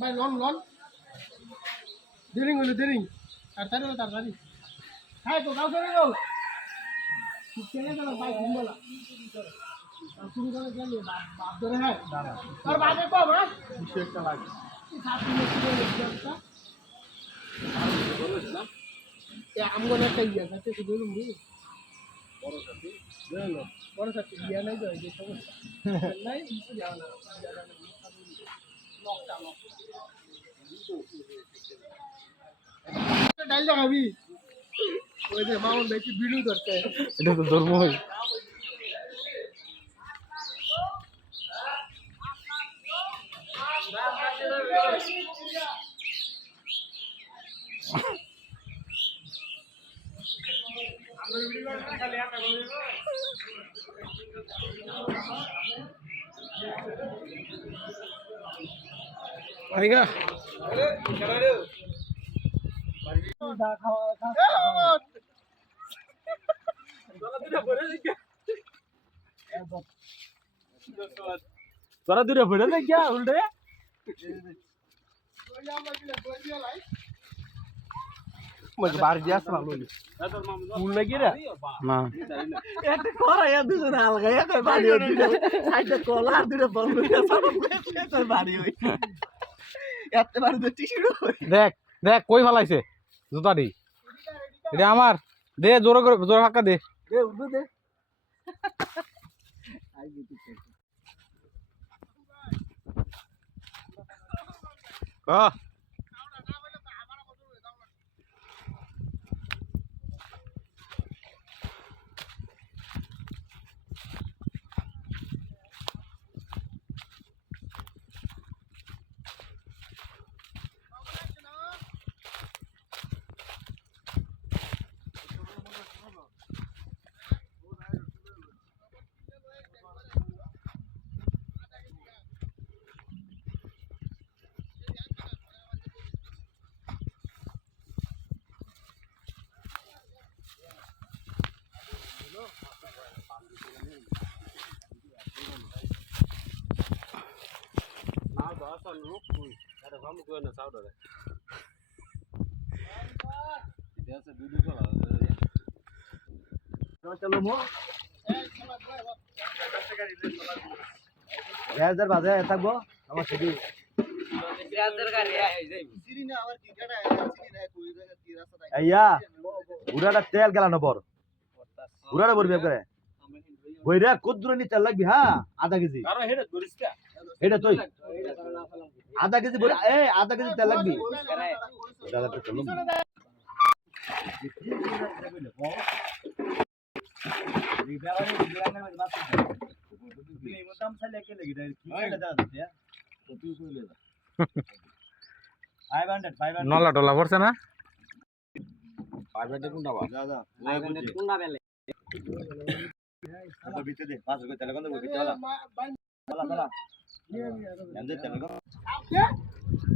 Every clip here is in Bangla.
ভাই লন লন দেরিং হলো দেরিং তাড়াতাড়ি হ্যাঁ তো গাও করে দাও কেনে দাও ভাই ঘুমলা শুরু করে গেলে বাপ ধরে হ্যাঁ আর বাজে কম হ্যাঁ কিছু একটা লাগে সাত মিনিট করে একটা বলেছিলাম এ আমগো না তাই আছে তো বলুন দি বড় সাথী জানো বড় সাথী ইয়া নাই তো এই সমস্যা নাই কিছু জানা না লকটা ডাল লাগাবি ওই যে মামুন দেখি ভিডিও করতে এটা তো ধর্ম হয় आएगा তোরা দূরে পড়ে না क्या उल्टे मुझे बाहर दिया सब लोग फूल लगी रे ना এটা করা या দুজন আলগা या কই বাড়ি হই সাইডে কলা আর দুটো বন্ধ করে সব কই বাড়ি হই এত বাড়ি তো টিস্যু দেখ দেখ কই ফালাইছে জুতাটি এটা আমার দে জোরে করে জোরে ফাঁকা দে দে উঠো দে আই গেছি কহ চলো মো গ্যাসের বাজে থাকবো আমার সেটি গ্যাসের গাড়ি আই যাইবো সিরি না আমার কি কাটা সিরি না কই জায়গা কি রাস্তা নাই আইয়া পুরাটা তেল গেলানো পর পুরাটা ভরবি করে বইরা কত দূরে নি তেল লাগবি হ্যাঁ আধা কেজি আরে হেডা ধরিসটা এটা তুই আধা কেজি বড় এ আধা কেজি তেল লাগবি দাদাটা চলো নলা টলা পড়ছে না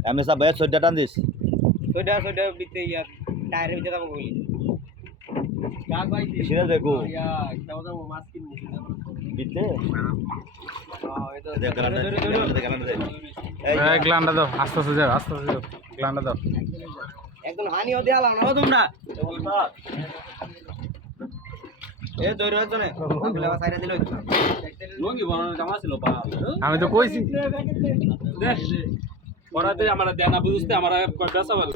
আমি সব ভাই সোডা টান দিস सोडा सोडा बीते यार टायर में ज्यादा बोली काग भाई সিরিয়াল দেখো या क्या होता वो मास्क की বিতে हां ये तो দেখ গালান দে এই গ্লান্ডা দাও আস্তে আস্তে যাও গ্লান্ডা দাও एकदम हानि हो दिया ना তোমরা এ দইর হচ্ছে না বলে সাইরা দিল লঙ্গি বানানো জামা ছিল পা আমি তো কইছি দেখ পড়াতে আমরা দেনা বুঝতে আমরা বেসা ভালো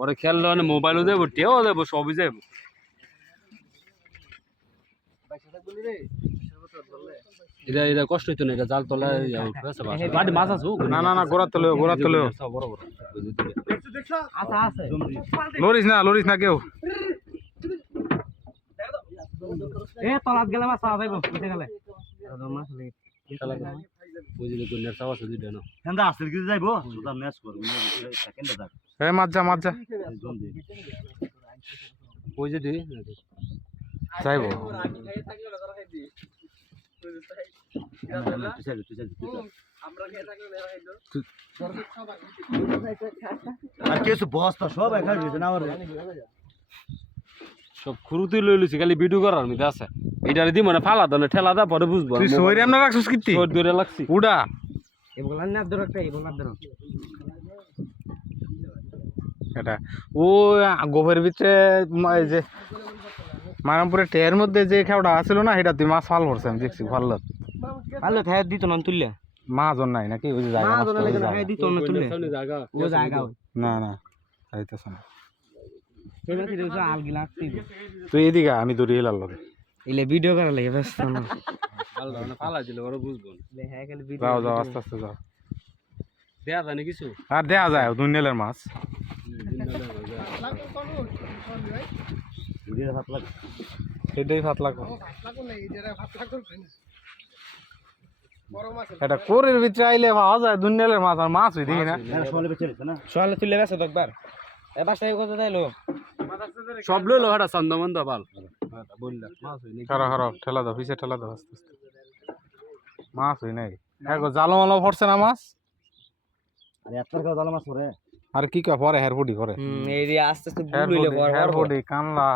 ওরে খেললে মানে মোবাইলও দেবো টেও দেবো সবই যাবো এটা এটা কষ্ট হইতো না এটা জাল তলায় বাড়ি মাছ আছে না না না গোড়া তোলেও বড় বড় আচ্ছা আছে লরিস না কেউ এ তলাত গেলে মাছ পাওয়া যাইব বুঝতে গেলে মাছ বুঝলি গুন্ডার চাওয়া আছে দুইটা না হেন্দা আসল কিছু যাইবো সুদা ম্যাচ করব সেকেন্ডে থাক মাছ যা জলদি ওই যে দি যাইবো আর কিছু বস্তা সব একা দিয়েছে না আমার সব খুরুতি লই লইছি খালি ভিডিও করার মধ্যে আছে এইটারে দি মানে ফালা দাও ঠেলা দা পরে বুঝবো তুই সইরে আমরা রাখছিস কিত্তি শর্ট ধরে লাগছি উড়া এগুলা না ধরো একটা এগুলা ধরো এটা ও গোফের ভিতরে এই যে মারামপুরের টের মধ্যে যে খেওটা আছিল না সেটা তুই মাছ ফাল করছে আমি দেখছি ভালো আলো খায় দিত না তুললে মাছ জন নাই নাকি ওই যে জায়গা মা নষ্ট দোনা হয়ে লাগে যায়। খায় দিত না তুললে জায়গা ও জায়গা না যাইতেছ না সেটা ফিরে তো আল গিলা তুই এদিকে আমি দৌড়ি এলার লগে ইলে ভিডিও করা লাগে ব্যস্ত না ফালা দিলে ওরা বুঝবো লে হ্যাঁ খালি ভিডিও যাও আস্তে যাও দেয়া জানি কিছু আর দেয়া যায় দুনিয়ালের মাছ ভিডিও হাত লাগ সেটাই ভাত লাগবে লাগো না এটা ভাত লাগো না বড় মাছ এটা কোরের ভিতরে আইলে পাওয়া যায় দুনিয়ালের মাছ আর মাছ হই দেখি না সলে বেচে না সকালে তুললে ব্যস্ত একবার এ বাসায় কত যাইলো সব লইলো হাটা চন্দমন্দ পাল বললা মাছ হইনি খারাপ ঠেলা দাও পিছে ঠেলা দাও আস্তে মাছ হই নাই জালো মালো পড়ছে না মাছ আর একটার কাজ জালা মাছ পরে আর কি পরে হেরফুটি করে এই আস্তে আস্তে গুলুইলে হেরফুটি কানলা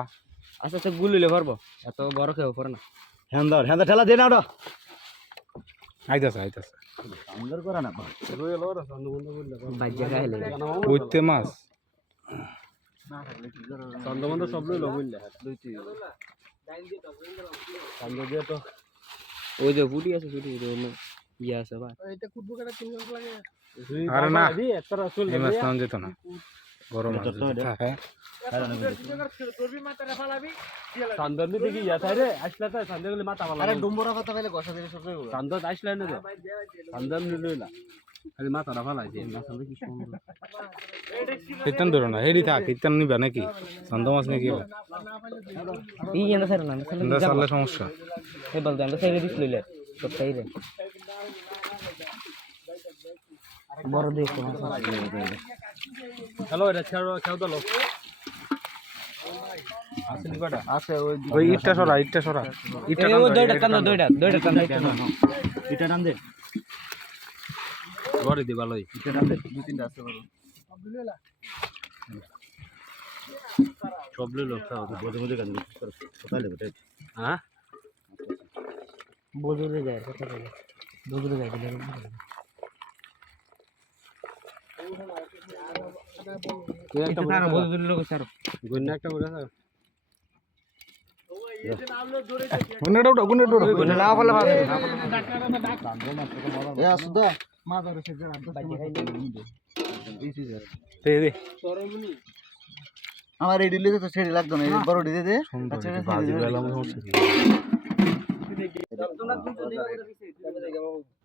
আস্তে আস্তে গুলুইলে পারবো এত বড় খেয়ে পড়ে না হেন্দা ঠেলা দে না ওটা আইতাছে সুন্দর করে না বাজ্যা খাইলে বুঝতে মাছ চন্দমন্দ সব লইলো বুঝলা চন্দ দিয়ে তো ওই যে ফুটি আছে ছুটি ইয়ে আছে ভাই এটা কুটবো কাটা 3 ঘন্টা লাগে আরে না এতটা চল এই মাছ নাম যেত না বড় মাছ থাকে তোরবি মাথাটা ফালাবি চন্দন দিকে কি ইয়া থাকে রে আসলে তো চন্দন গলি মাথা ফালা আরে ডুম্বরা পাতা পাইলে গসা দিলে সব যাবে চন্দন আসলে না তো চন্দন লইলা খালি মাথাটা ফালাইছে মাছ কি সুন্দর কীর্তন ধরো না হেরি থাক কীর্তন নিবা নাকি চন্দ মাছ নাকি এই এন্ড স্যার না সারলে সমস্যা এই বলতে আমরা সাইডে দিছ লইলে সব সাইডে বড় দেখো হ্যালো এটা খেও তো লোক আসলে কটা আছে ওই ওই ইটটা সরা ইটটা ওই দুইটা টান দুইটা টান এটা টান দে ঘরে দি ভালোই এটা টান দে দুই তিনটা আছে বড় সব লইলো খাও বোঝে বোঝে কাজ কোথায় লেগে হ্যাঁ বজুরে যায় কথা বলে বজুরে যায় দিলে একটা তার বজুরে লোক স্যার গুন্না একটা বলে স্যার গুনে না ফলে ভাবে এ আসুদা মা ধরে সে জড়া দে আমার এই ডিলে তো ছেড়ে লাগতো না বড় ডিলে দে বাজি গেলাম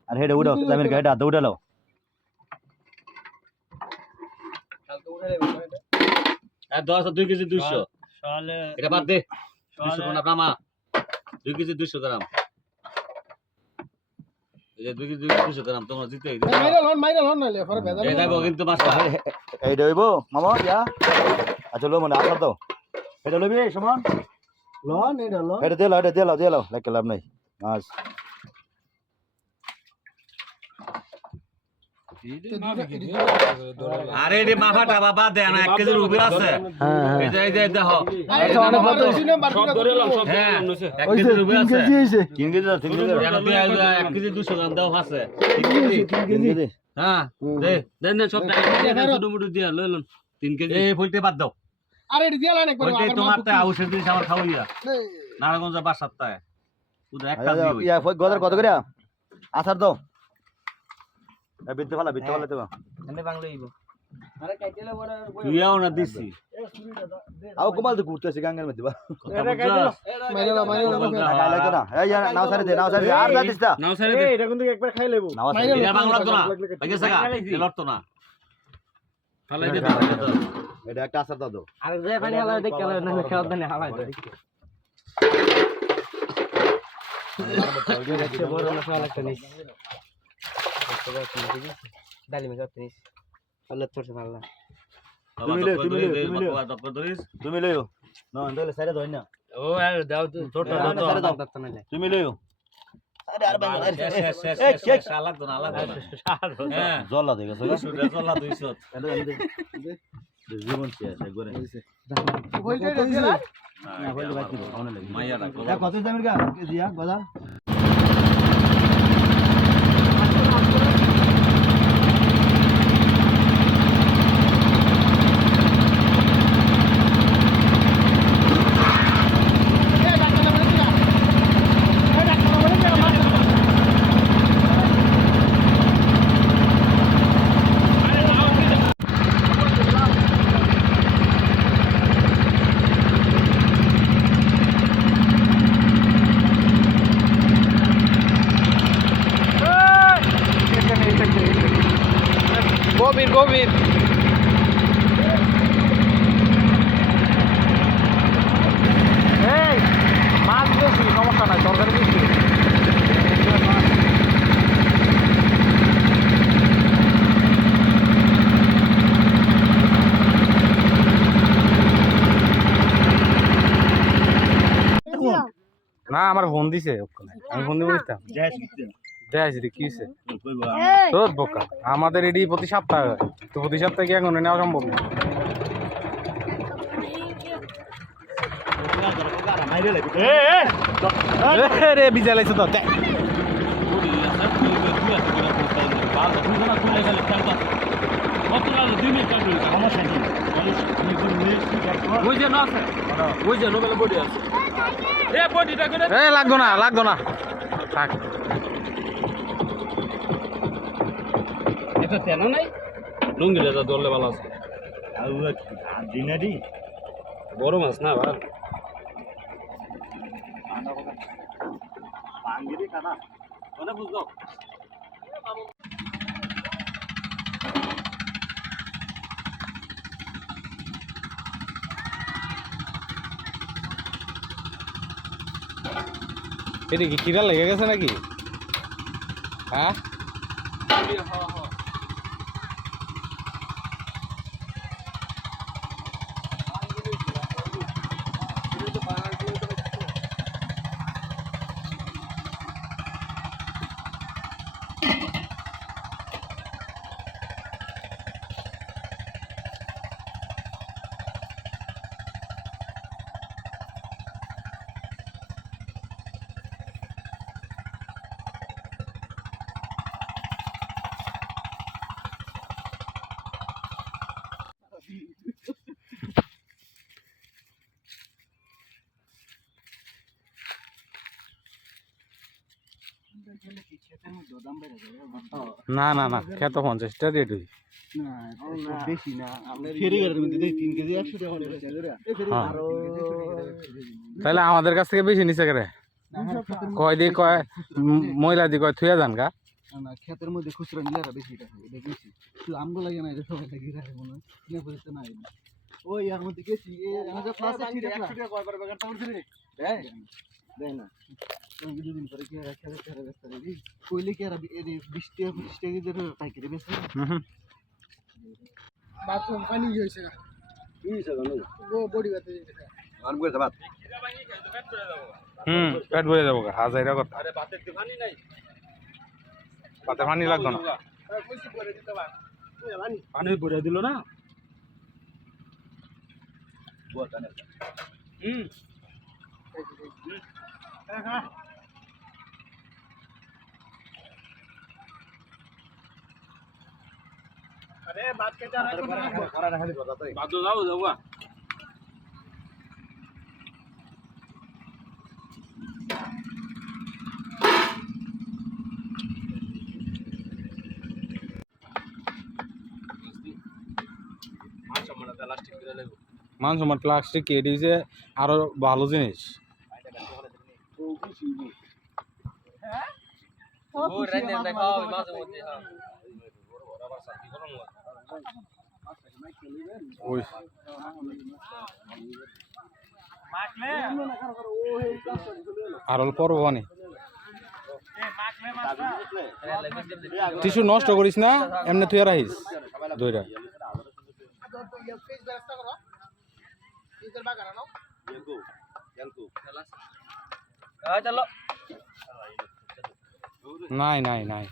আর হেডে উড়াও জামির গাড়িটা হাতে উঠালো আর 2 কেজি 200 এটা বাদ দে 200 কোনা কামা 2 কেজি 200 গ্রাম এই যে 2 কেজি 200 গ্রাম তোমরা জিতেই মাইরা লন নালে পরে ভেজা এই দেখো কিন্তু মাছটা এইটা হইবো মামা যা আচ্ছা লো মানে আসার দাও এটা লইবি সমান লন এটা লন এটা দিয়ে লাও লাগে লাভ নাই মাছ আরে রে মাফাটা বাবা দে না 1 কেজির উপরে আছে এই যে দেখো আচ্ছা অনেক বড় হইছে না সব ধরে লাও সব হ্যাঁ নছে 1 কেজির উপরে আছে 3 কেজি 1 কেজি 200 গ্রাম দাও আছে 3 কেজি হ্যাঁ দে দেন দেন সব ছোট মুটো দিয়া লইলন 3 কেজি এই ফুলতে বাদ দাও আরে এটা দিয়া লাইন একবার ফুলতে তোমার তে আউশের দিন আমার খাওয়াইয়া নারায়ণগঞ্জ বাসারটায় পুরো এক কাজ দিই ইয়া গদার কত করে আসার দাও বিতে ফালা তো এনে বাংলা হইব আরে কাইতেলে বড় তুইও না দিছি আও কোমাল তো ঘুরতেছে গাঙ্গের মধ্যে বা এটা কাই দিল মাইরা গায় লাগে না এই নাও সারে দে আর যা দিস না নাও সাইডে দে এটা কিন্তু একবার খাই লেবো নাও সারে এটা বাংলা তো না আগে সাগা লড়তো না ফালাই দে এটা একটা আসার দাও আর যে পানি হালা দেখ কেন না খাওয়া দানে হালা দে দেখতে বড় মশলা লাগতে নিস ডালি মে করতে নিস আল্লাহ তোর সে ভালো তুমি লইও না আন্দলে সারে দাও না ও আর দাও ছোট দাও তুমি লইও আরে আর বাংলা শেষ শালা তো না লাগতো না হ্যাঁ জল্লা দেগা জল্লা 200 জীবন শেষ একবারে বলতে দিলা না বলতে বাকি অনে লাগি মাইয়া না কত দামের গা দিয়া গদা গভীর গভীর এই মাছ বেশি সমস্যা নাই তরকারি বেশি না আমার ফোন দিছে ওখানে আমি ফোন দিয়ে বলতাম দেখ রে কি হয়েছে তোর বোকা আমাদের এটি প্রতি সপ্তাহে হয় তো প্রতি সপ্তাহে কি এখন নেওয়া সম্ভব না রে বিজা লাইছে তো দেখ লাগতো না থাক এটা তেনা নাই লুঙ্গি লেজা দললে ভালো আছে আর দিনারি বড় মাছ না ভাই পাঙ্গিরি কানা কোনে বুঝছো এটা কি খিদা লেগে গেছে নাকি হ্যাঁ না না না খেত 50টা রেট হই বেশি না আমরা ফেরিঘাটের মধ্যে 3 কেজি 100 টাকা তাহলে আমাদের কাছ থেকে বেশি নিছে করে কয় দিয়ে কয় মহিলা দিয়ে কয় থুয়া যান গা না ক্ষেতের মধ্যে খুচরা নিলে আর বেশি টাকা এটা বেশি শুধু আমগো লাগে না এটা সবাই লাগি রাখে মনে হয় কিনা পরিস্থিতি না ওই এর মধ্যে গেছি আমাদের প্লাসে 100 টাকা কয় বারবার গাড়টা উঠছে রে দেখ না তুমি দুদিন পরে কি আর খেতে ব্যস্ত রে কইলে কি আর 20 টাকা 25 টাকা দিয়ে পাইকারি বেচে বাথরুম পানি হইছে না কি হইছে জানো ও বডি ব্যথা দিতেছে আর কইছে ভাত পেট ভরে যাবো হাজাইরা কথা আরে বাতের কি পানি নাই পাতে পানি লাগতো না কইছি করে দিতে পানি পানি ভরে দিল না বুয়া কানে अरे बात के जा रहा है খারা খালি কথা তাই বাদ যাও যাওয়া প্লাস্টিক করে লাগবে মান সম্মান প্লাস্টিক এটি হচ্ছে আরো ভালো জিনিস ও রাইনে দেখো মাঝে মধ্যে হ্যাঁ ওই আর অল্প মানে টিস্যু নষ্ট করিস না এমনি তুই রাখিস দইটা চলো নাই নাই নাই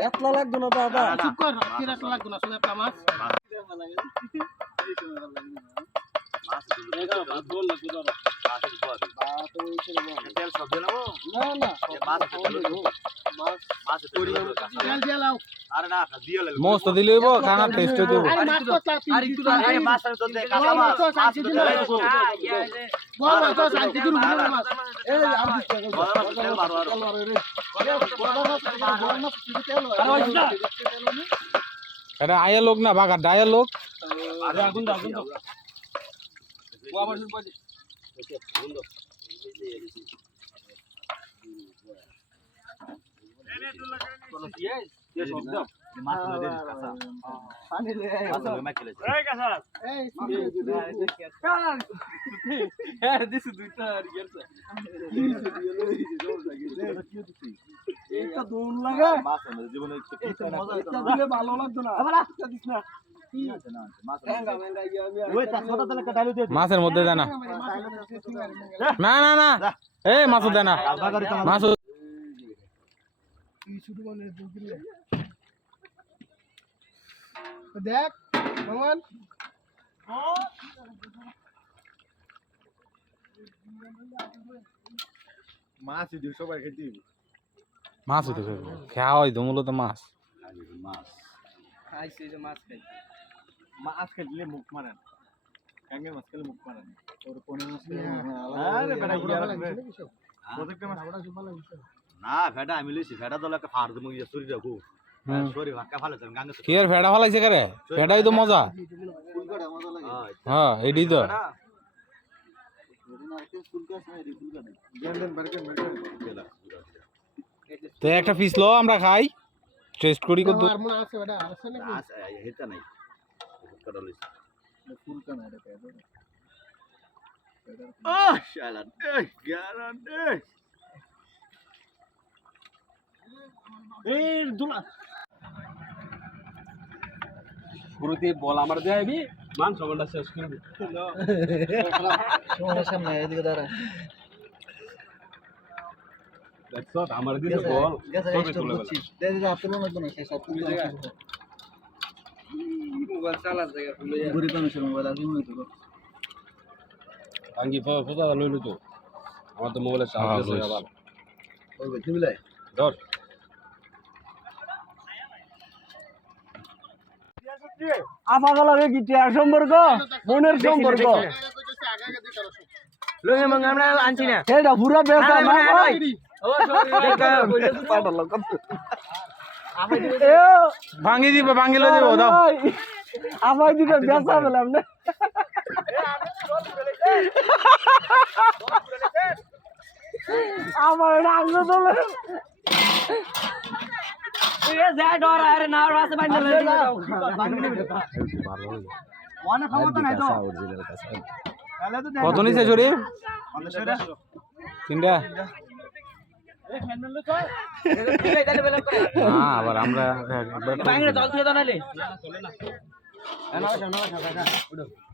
এতলা লাগতো না দাদা চুপ কর কিরা লাগতো না শুধু একটা মাছ মস্ত দিলে হইব খানা টেস্ট হইব এটা আয়া লোক না বাগার ডায়া লোক ভালো লাগতো না মাছের মধ্যে দেয় না না না না এই মাছ দেয় না মাছ দেখ ভগবান মাছ দিও সবাই খেতে মাছ হইতে খাওয়া হইতো মূলত মাছ মাছ খাইছে যে মাছ খাই মাছ খেলে মুখ মারেন কাঙ্গে মাছ খেলে মুখ মারেন ওর কোন মাছ আরে বেটা ঘুরে লাগবে প্রত্যেকটা মাছ বড় সুপার লাগছে না ফেডা আমি লইছি ফেডা দলে একটা ফাড় দমু ইয়া সরি রাখু সরি ভাক্কা ফালাছেন গাঙ্গে কি আর ফেডা ফালাইছে করে ফেডাই তো মজা ফুল কাটা মজা লাগে হ্যাঁ এডি তো তো একটা পিস লো আমরা খাই টেস্ট করি কত আর মনে আছে বেটা আছে নাকি আচ্ছা হেটা নাই কাটা লইছি ফুল কানা এটা আহ শালা এই গারান এই দুলা শুরুতে বল আমার দেয় আমি মান সম্মানটা শেষ করে দিই সামনে এদিকে দাঁড়া দেখছো আমার দিকে বল ছবি তুলে মোবাইল চালার জায়গা খুলে গরিব মানুষের মোবাইল আছে মনে তো আঙ্গি ফোটা লইলো তো আমার তো মোবাইলে চার্জ আছে আবার ওই তুমি লাই ধর আপাগো লাগে কি টিয়ার সম্পর্ক মনের সম্পর্ক লই মঙ্গ আমরা আনছি না এটা পুরো বেসা না ভাই ও সরি পাটা লোক ভাঙি দিব ভাঙি লই দিব দাও আমায় দিবে বেসা বললাম না আমার রাঙ্গ দলে এ যা ডর আরে না রাতে বাইন্দা লই ওয়ানে ক্ষমতা নাই তো কত নিছে শরীফ তিনটা হ্যাঁ আবার আমরা বাইরে জল দিয়ে দাও নালে না চলে না না না